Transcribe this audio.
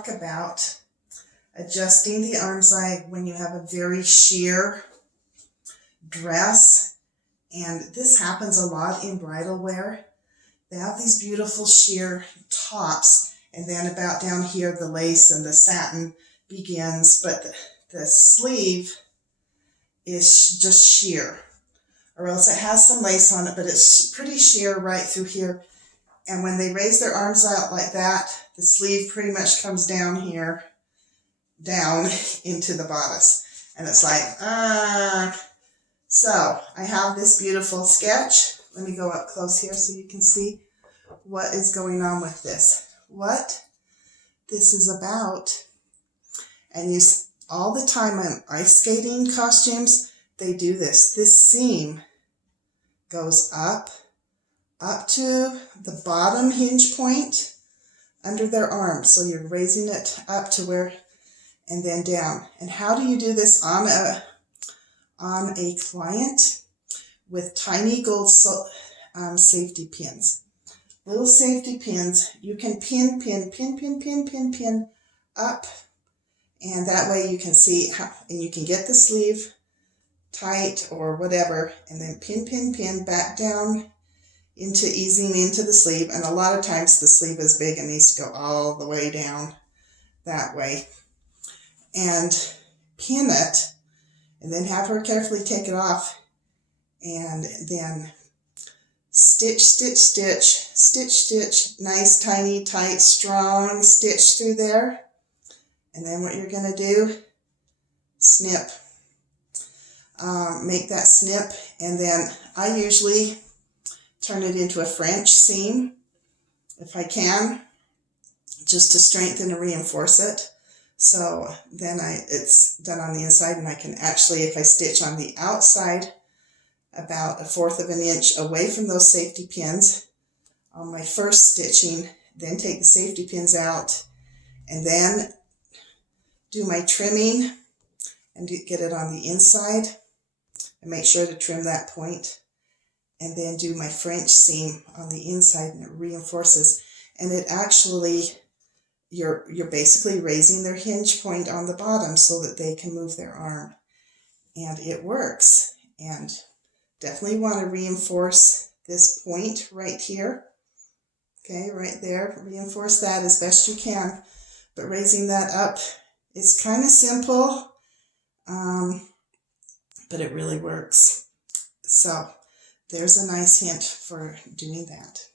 talk about adjusting the armscye when you have a very sheer dress. And this happens a lot in bridal wear. They have these beautiful sheer tops, and then about down here the lace and the satin begins, but the sleeve is just sheer, or else it has some lace on it, but it's pretty sheer right through here. And when they raise their arms out like that, the sleeve pretty much comes down here, down into the bodice. And it's like, So I have this beautiful sketch. Let me go up close here so you can see what is going on with this. What this is about. And you all the time on ice skating costumes, they do this. This seam goes up to the bottom hinge point under their arm. So you're raising it up to where, and then down. And how do you do this on a client? With tiny gold safety pins. Little safety pins. You can pin up, and that way you can see how, and you can get the sleeve tight or whatever, and then pin back down into easing into the sleeve. And a lot of times the sleeve is big and needs to go all the way down that way. And pin it, and then have her carefully take it off, and then stitch, nice, tiny, tight, strong stitch through there. And then what you're going to do, snip. Make that snip, and then I usually turn it into a French seam, if I can, just to strengthen and reinforce it. So then it's done on the inside, and I can actually, if I stitch on the outside, about 1/4 of an inch away from those safety pins on my first stitching, then take the safety pins out, and then do my trimming and get it on the inside, and make sure to trim that point, and then do my French seam on the inside, and it reinforces. And it actually, you're basically raising their hinge point on the bottom so that they can move their arm, and it works. And definitely want to reinforce this point right here. Okay, right there. Reinforce that as best you can. But raising that up, it's kind of simple, but it really works. So there's a nice hint for doing that.